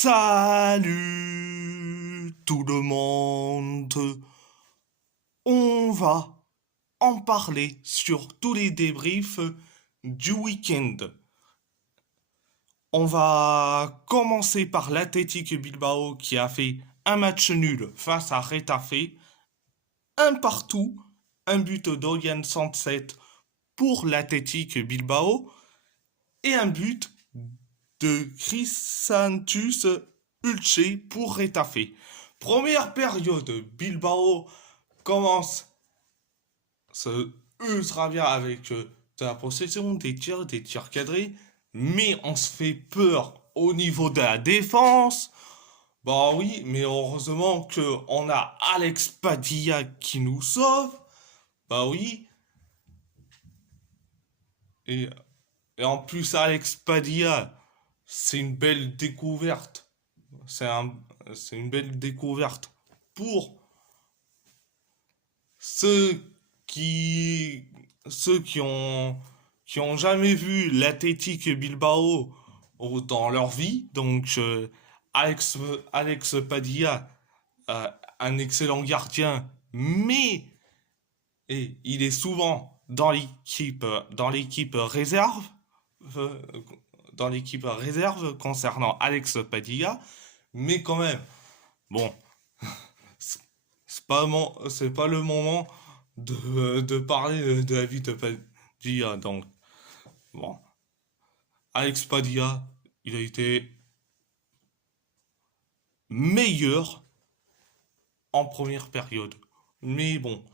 Salut tout le monde. On va en parler sur tous les débriefs du week-end. On va commencer par l'Athletic Bilbao qui a fait un match nul face à Retafe, un partout, un but d'Olian Sanset pour l'Athletic Bilbao et un but de Chrysanthus Ulce pour Retafe. Première période, Bilbao commence ultra bien avec de la possession, des tirs cadrés, mais on se fait peur au niveau de la défense. Bah oui, mais heureusement que on a Alex Padilla qui nous sauve. Bah oui. Et, et en plus, Alex Padilla, c'est une belle découverte. C'est un, c'est une belle découverte pour ceux qui, ceux qui ont jamais vu l'Athletic Bilbao dans leur vie. Donc, Alex Padilla, un excellent gardien, mais il est souvent dans l'équipe réserve, euh, dans l'équipe réserve concernant Alex Padilla, mais quand même, bon, c'est pas le moment de parler de la vie de Padilla. Donc, bon, Alex Padilla, il a été meilleur en première période. Mais bon,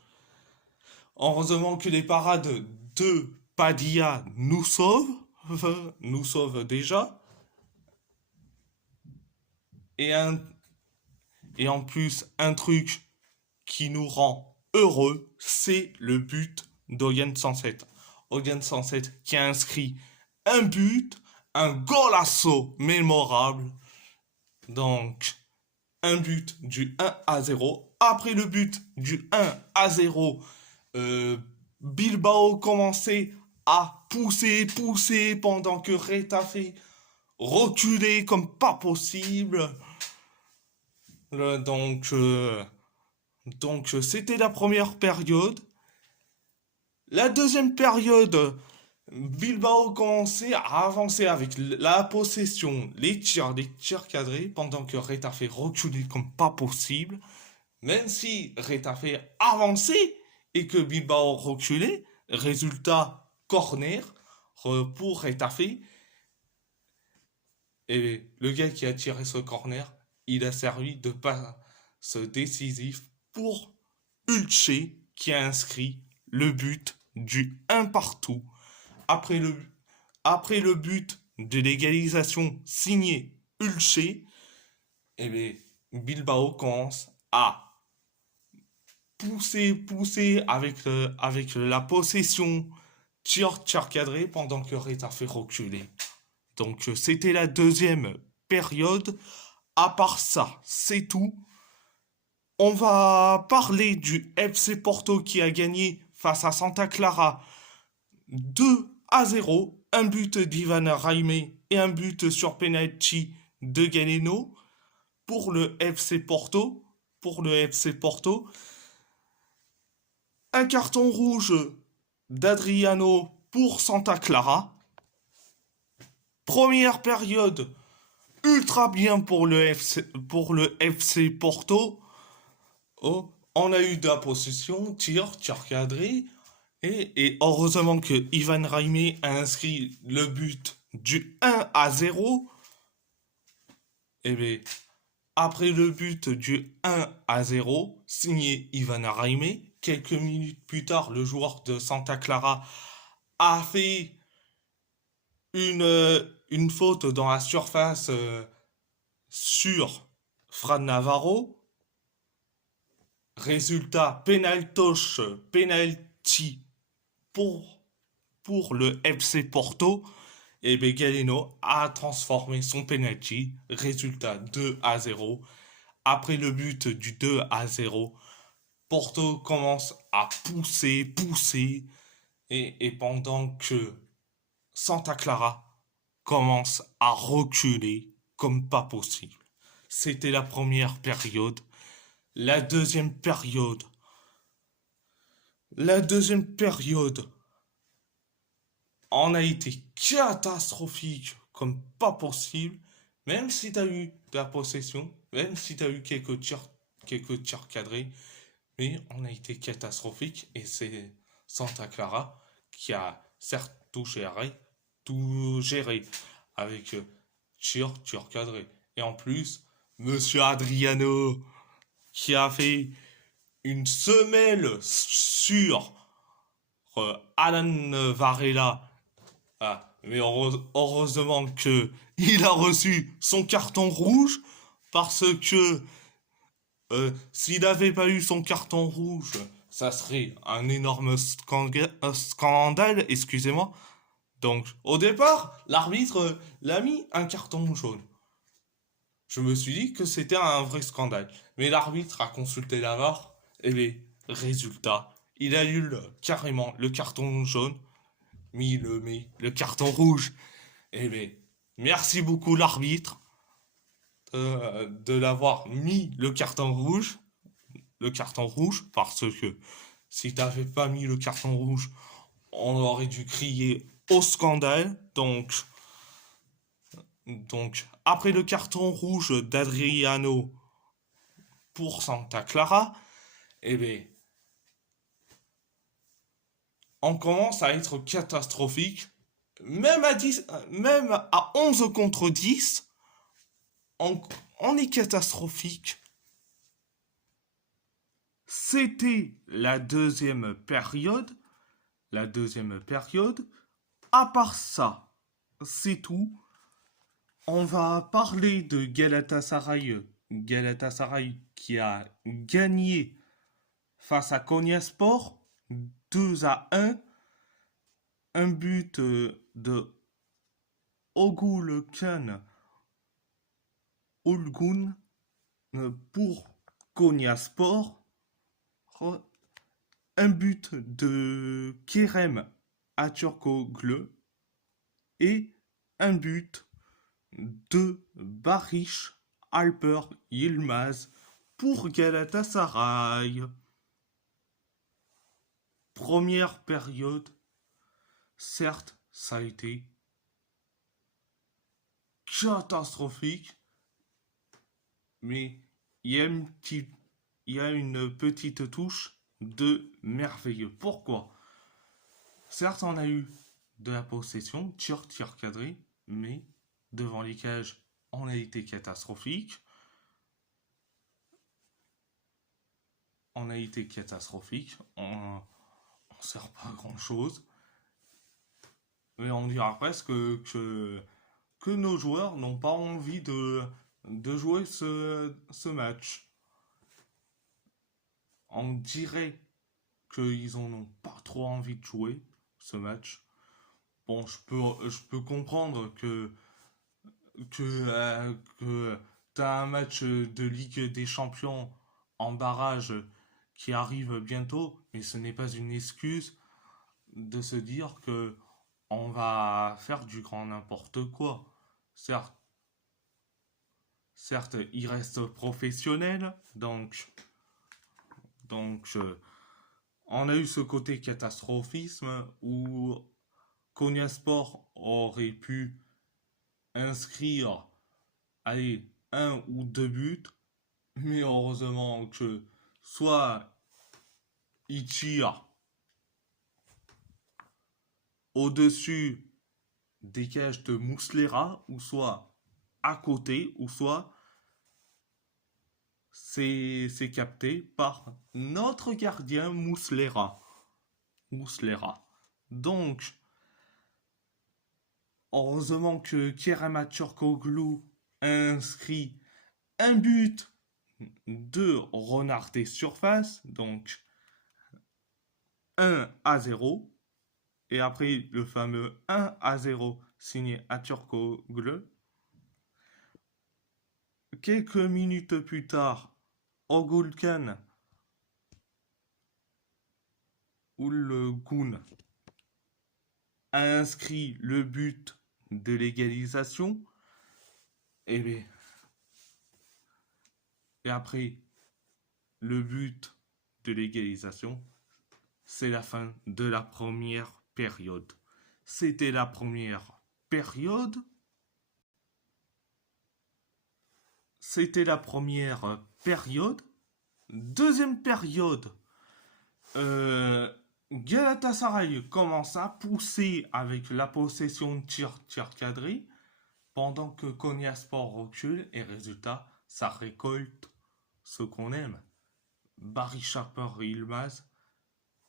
heureusement que les parades de Padilla nous sauvent déjà. Et, un, et en plus, un truc qui nous rend heureux, c'est le but d'Oyen 107. Oyen 107 qui a inscrit un but, un golasso mémorable. Donc, un but du 1-0. Après le but du 1-0, Bilbao commençait à pousser pendant que Retafe reculait comme pas possible. Donc, c'était la première période. La deuxième période, Bilbao commençait à avancer avec la possession, les tirs cadrés, pendant que Retafe reculait comme pas possible. Même si Retafe avançait et que Bilbao reculait, résultat corner pour Retafe. Et le gars qui a tiré ce corner, il a servi de passe décisif pour Ulce qui a inscrit le but du 1 partout. Après le, après le but de l'égalisation signé Ulce, et bien, Bilbao commence à pousser avec la possession, tir cadré pendant que Retafe reculait. Donc c'était la deuxième période. À part ça, c'est tout. On va parler du FC Porto qui a gagné face à Santa Clara 2-0. Un but d'Ivan Raime et un but sur penalty de Galeno pour le FC Porto. Pour le FC Porto. Un carton rouge d'Adriano pour Santa Clara. Première période ultra bien pour le FC Porto. Oh, on a eu de la possession, tir cadré. Et heureusement que Ivan Raime a inscrit le but du 1-0. Et bien, après le but du 1-0, signé Ivan Raime, quelques minutes plus tard, le joueur de Santa Clara a fait une faute dans la surface sur Fran Navarro. Résultat, penalty pour le FC Porto. Et bien Galeno a transformé son penalty. Résultat 2-0. Après le but du 2-0, Porto commence à pousser. Et pendant que Santa Clara commence à reculer comme pas possible. C'était la première période. La deuxième période. La deuxième période en a été catastrophique comme pas possible. Même si tu as eu de la possession, même si tu as eu quelques tirs cadrés, mais on a été catastrophique et c'est Santa Clara qui a certes tout géré avec tir cadré. Et en plus, Monsieur Adriano qui a fait une semelle sur Alan Varela. Ah, mais heureusement que il a reçu son carton rouge parce que s'il n'avait pas eu son carton rouge, ça serait un énorme scandale, excusez-moi. Donc, au départ, l'arbitre l'a mis un carton jaune. Je me suis dit que c'était un vrai scandale. Mais l'arbitre a consulté la VAR, et les résultats, il a eu carrément le carton jaune, le carton rouge. Eh bien, merci beaucoup l'arbitre de l'avoir mis le carton rouge, parce que si t'avais pas mis le carton rouge, on aurait dû crier au scandale. Donc après le carton rouge d'Adriano pour Santa Clara, eh bien, on commence à être catastrophique. Même à 11 contre 10, on, on est catastrophique. C'était la deuxième période. La deuxième période. À part ça, c'est tout. On va parler de Galatasaray. Galatasaray qui a gagné face à Konyaspor 2-1. Un but de Ogul Khan Olgun pour Konyaspor. Un but de Kerem Aturkoglu et un but de Barish Alper Yilmaz pour Galatasaray. Première période, certes, ça a été catastrophique, mais il y a une petite touche de merveilleux. Pourquoi? Certes, on a eu de la possession, tir cadré, mais devant les cages, on a été catastrophique. On a été catastrophique. On sert pas à grand chose. Mais on dira presque que nos joueurs n'ont pas envie de jouer ce match. On dirait qu'ils en ont pas trop envie de jouer ce match. Bon, je peux comprendre que t'as un match de Ligue des Champions en barrage qui arrive bientôt, mais ce n'est pas une excuse de se dire que on va faire du grand n'importe quoi. Certes, certes, il reste professionnel, donc on a eu ce côté catastrophisme où Konyaspor aurait pu inscrire, allez, un ou deux buts, mais heureusement que soit il tire au-dessus des cages de Mouslera, ou soit à côté, ou soit c'est capté par notre gardien Mouslera. Donc, heureusement que Kerem Turkoglu a inscrit un but de renard des surfaces, donc 1-0. Et après le fameux 1-0 signé Aturkoglu. Quelques minutes plus tard, Ogulkan Ulgun a inscrit le but de l'égalisation. Et bien, et après, le but de l'égalisation, c'est la fin de la première période. C'était la première période. C'était la première période. Deuxième période, euh, Galatasaray commence à pousser avec la possession de tir cadré pendant que Konyaspor recule et résultat, ça récolte ce qu'on aime. Barry Sharper Yilmaz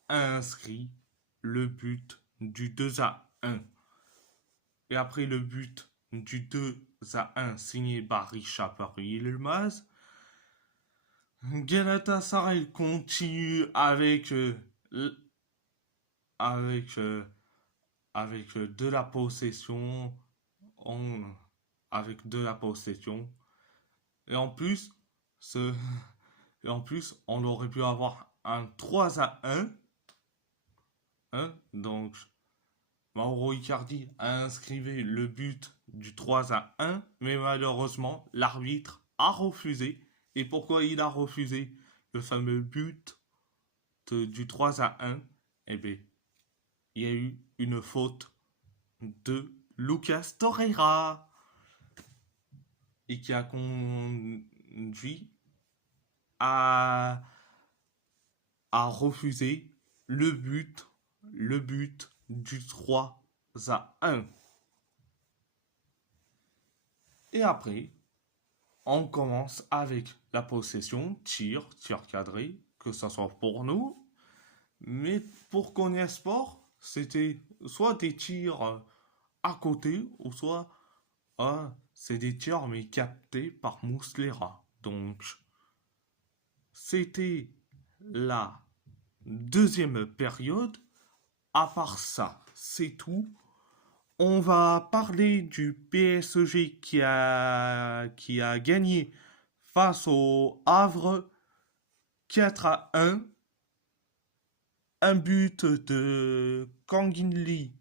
a inscrit le but du 2-1. Et après le but du 2-1 signé Barry Sharper Yilmaz, Galatasaray continue avec, avec de la possession. On, avec de la possession. Et en plus, ce, et en plus, on aurait pu avoir un 3-1. Hein, donc, Mauro Icardi a inscrit le but du 3-1, mais malheureusement, l'arbitre a refusé. Et pourquoi il a refusé le fameux but du 3-1? Eh bien, il y a eu une faute de Lucas Torreira et qui a conduit à, à refuser le but du 3-1. Et après, on commence avec la possession, tir cadré, que ce soit pour nous, mais pour Konya Sport, c'était soit des tirs à côté, ou soit c'est des tirs mais captés par Mouslera. Donc, c'était la deuxième période. À part ça, c'est tout. On va parler du PSG qui a gagné face au Havre 4-1. Un but de Kangin Lee,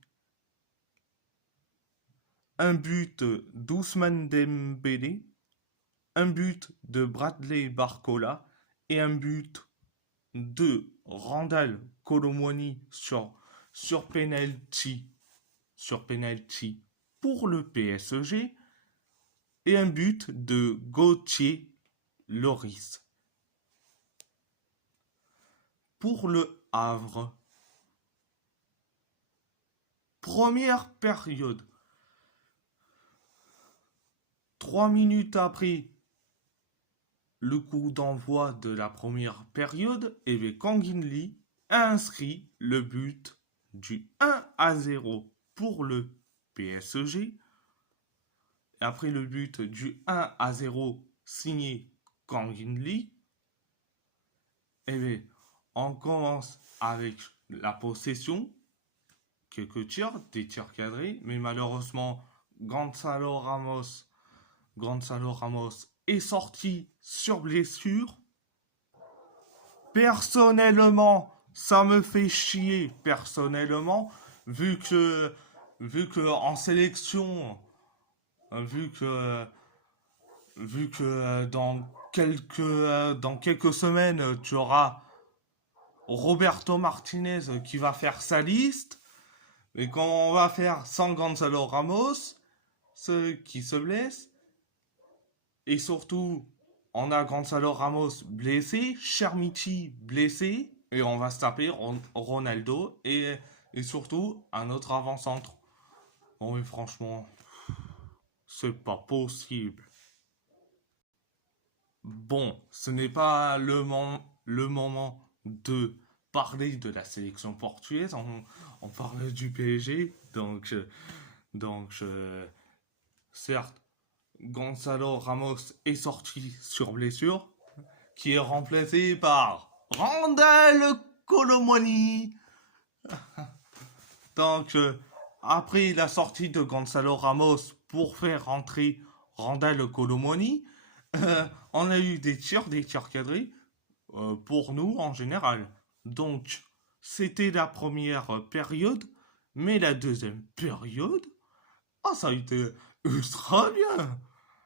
un but d'Ousmane Dembélé, un but de Bradley Barcola et un but de Randal Colomwani sur penalty pour le PSG et un but de Gauthier Loris. Pour le Havre, première période. 3 minutes après le coup d'envoi de la première période, Kangin Lee a inscrit le but du 1-0 pour le PSG. Et après le but du 1-0 signé Kangin Lee, on commence avec la possession, quelques tirs, des tirs cadrés, mais malheureusement, Gonzalo Ramos est sorti sur blessure. Personnellement, ça me fait chier, vu que en sélection, vu que dans quelques semaines, tu auras Roberto Martinez qui va faire sa liste, et quand on va faire sans Gonzalo Ramos, ceux qui se blessent, et surtout, on a Gonzalo Ramos blessé, Chermiti blessé, et on va se taper Ronaldo, et surtout un autre avant-centre. Bon, mais franchement, c'est pas possible. Bon, ce n'est pas le moment de parler de la sélection portugaise, on parle du PSG, donc certes, Gonzalo Ramos est sorti sur blessure, qui est remplacé par Randal Colomwani. Donc, après la sortie de Gonzalo Ramos pour faire rentrer Randal Colomwani, on a eu des tirs cadrés pour nous en général. Donc, c'était la première période, mais la deuxième période, ça a été ultra bien.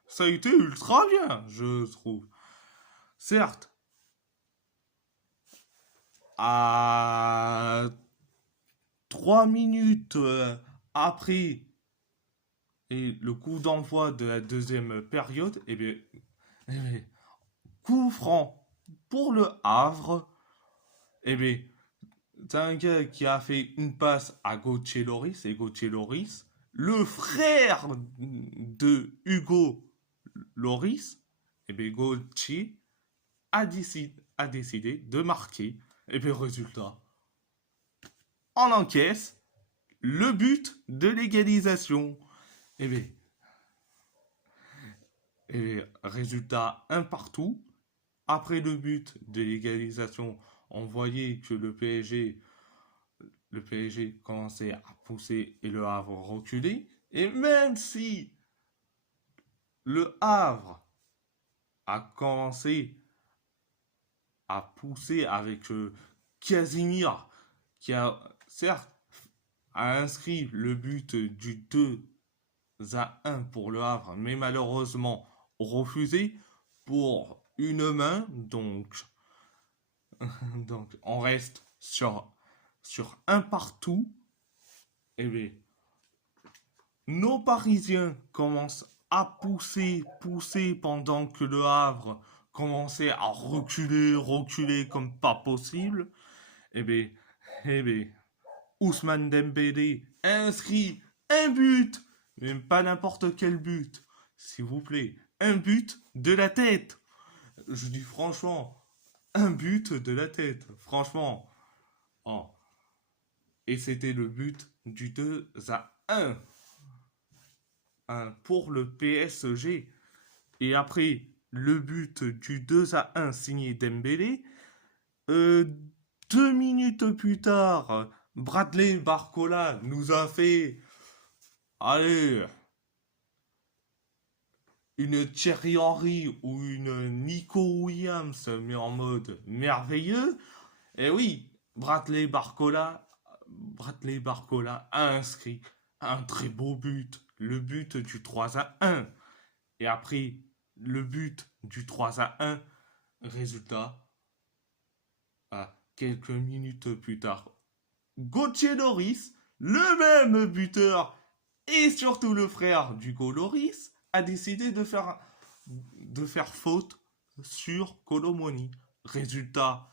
ça a été ultra bien, je trouve. Certes, à 3 minutes après et le coup d'envoi de la deuxième période, eh bien, coup franc pour le Havre. Eh bien, c'est un gars qui a fait une passe à Gauthier Loris, et Gauthier Loris, le frère de Hugo Loris, eh bien, Gauthier a décidé de marquer. Et bien, résultat, on encaisse le but de l'égalisation. Et bien, résultat, un partout. Après le but de l'égalisation, on voyait que le PSG commençait à pousser et le Havre reculait. Et même si le Havre a commencé à pousser avec Casimir, qui a certes a inscrit le but du 2-1 pour le Havre, mais malheureusement refusé pour une main. Donc on reste sur un partout. Et bien, nos Parisiens commencent à pousser pendant que le Havre commençait à reculer comme pas possible. Et bien, eh bien, Ousmane Dembélé inscrit un but, même pas n'importe quel but, s'il vous plaît, un but de la tête. Je dis franchement, un but de la tête, franchement. Oh. Et c'était le but du 2-1 pour le PSG. Et après le but du 2-1 signé Dembélé, 2 minutes plus tard, Bradley Barcola nous a fait, allez, une Thierry Henry ou une Nico Williams, mais en mode merveilleux. Et oui, Bradley Barcola a inscrit un très beau but, le but du 3-1. Et après le but du 3-1, résultat, quelques minutes plus tard, Gauthier Loris, le même buteur et surtout le frère d'Hugo Loris, a décidé de faire faute sur Colomoni. Résultat,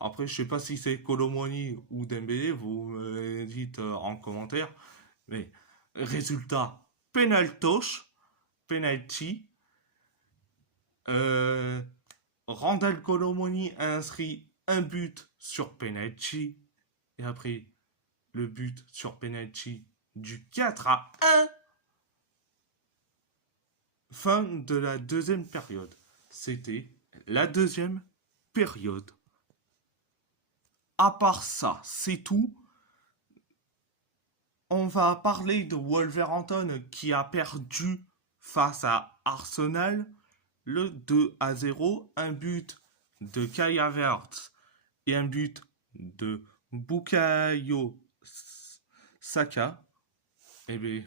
après je sais pas si c'est Colomoni ou Dembélé, vous me dites en commentaire, mais résultat, penalty, euh, Randall Colomoni a inscrit un but sur penalty et après le but sur penalty du 4-1. Fin de la deuxième période. C'était la deuxième période. À part ça, c'est tout. On va parler de Wolverhampton qui a perdu face à Arsenal le 2-0. Un but de Kai Havertz et un but de Bukayo Saka. Eh bien,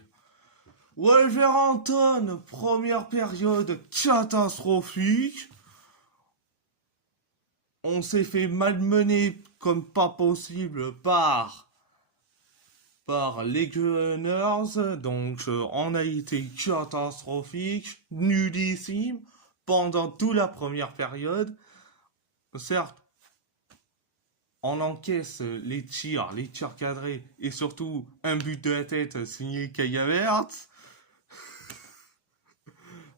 Wolverhampton, première période catastrophique. On s'est fait malmener comme pas possible par les Gunners. Donc, on a été catastrophique, nullissime pendant toute la première période. Certes, on encaisse les tirs cadrés et surtout un but de la tête signé Kai Havertz.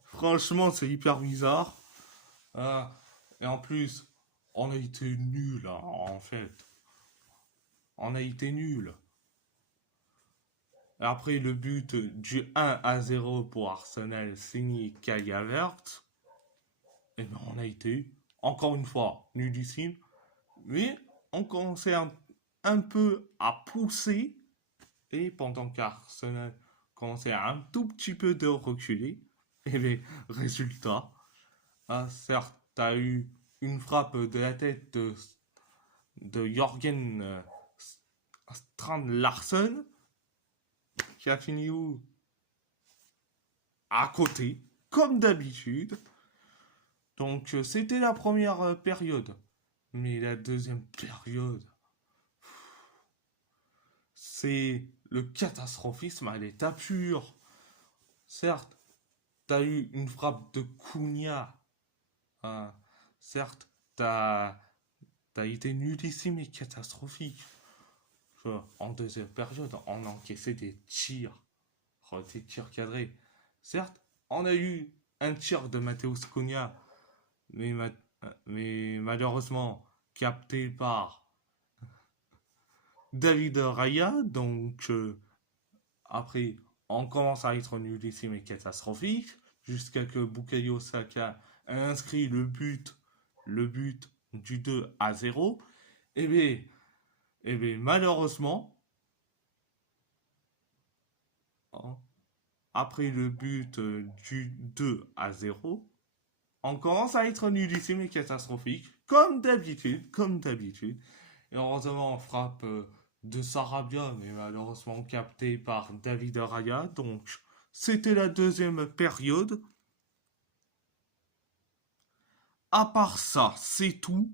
Franchement, c'est hyper bizarre. Et en plus, on a été nul, hein, en fait. On a été nul. Après le but du 1-0 pour Arsenal signé Kai Havertz, et ben on a été, encore une fois, nullissime. Mais on commençait un peu à pousser. Et pendant qu'Arsenal commençait à un tout petit peu de reculer, et les résultats, certes, tu as eu une frappe de la tête de Jorgen Strand Larsen qui a fini où? à côté, comme d'habitude. Donc, c'était la première période. Mais la deuxième période, c'est le catastrophisme à l'état pur. Certes, t'as eu une frappe de Cunha. Hein. Certes, t'as été nullissime et catastrophique. En deuxième période, on a encaissé des tirs. Des tirs cadrés. Certes, on a eu un tir de Mateus Cunha, mais, mais malheureusement capté par David Raya. Donc, après, on commence à être nullissime et catastrophique, jusqu'à que Bukayo Saka a inscrit le but du 2-0. Et bien malheureusement, hein, après le but du 2-0, on commence à être nullissime et catastrophique, comme d'habitude, comme d'habitude. Et heureusement, on frappe de Sarabia, mais malheureusement capté par David Raya. Donc, c'était la deuxième période. À part ça, c'est tout.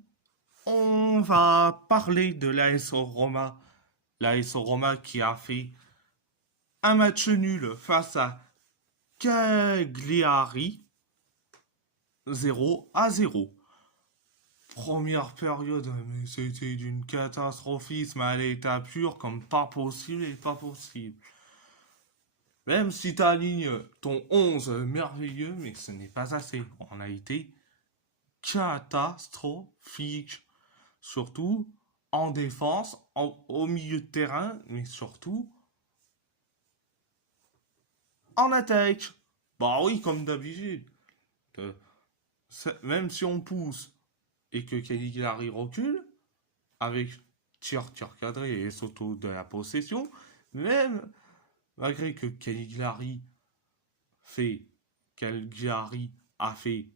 On va parler de l'AS Roma. L'AS Roma qui a fait un match nul face à Cagliari, 0-0. Première période, mais c'était d'une catastrophisme à l'état pur, comme pas possible et pas possible. Même si t'alignes ton 11 merveilleux, mais ce n'est pas assez. On a été catastrophique. Surtout en défense, au milieu de terrain, mais surtout en attaque. Bah oui, comme d'habitude. Euh, Même si on pousse et que Caligari recule, avec tir cadré et s'auto de la possession, même malgré que Caligari a fait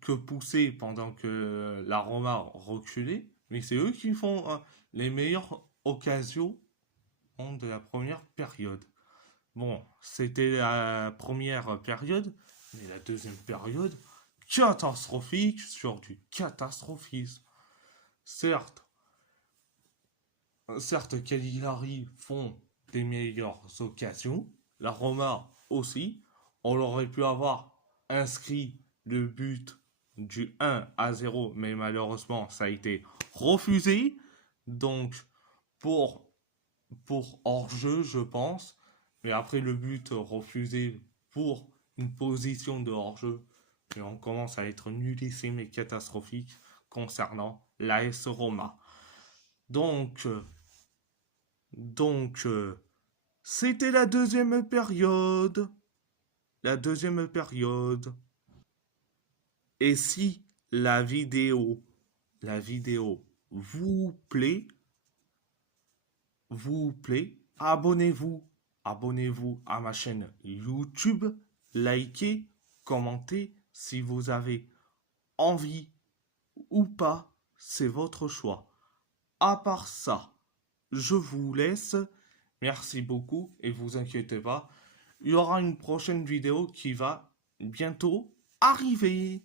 que pousser pendant que la Roma reculait, mais c'est eux qui font les meilleures occasions de la première période. Bon, c'était la première période, mais la deuxième période, catastrophique sur du catastrophisme. Certes, Cagliari font des meilleures occasions, la Roma aussi. On aurait pu avoir inscrit le but du 1-0, mais malheureusement, ça a été refusé. Donc, pour, pour hors-jeu, je pense. Mais après le but refusé pour une position de hors-jeu, et on commence à être nullissime et catastrophique concernant l'AS Roma. Donc, donc, c'était la deuxième période. La deuxième période. Et si la vidéo vous plaît, abonnez-vous à ma chaîne YouTube, likez, commentez si vous avez envie ou pas, c'est votre choix. À part ça, je vous laisse. Merci beaucoup et vous inquiétez pas, il y aura une prochaine vidéo qui va bientôt arriver.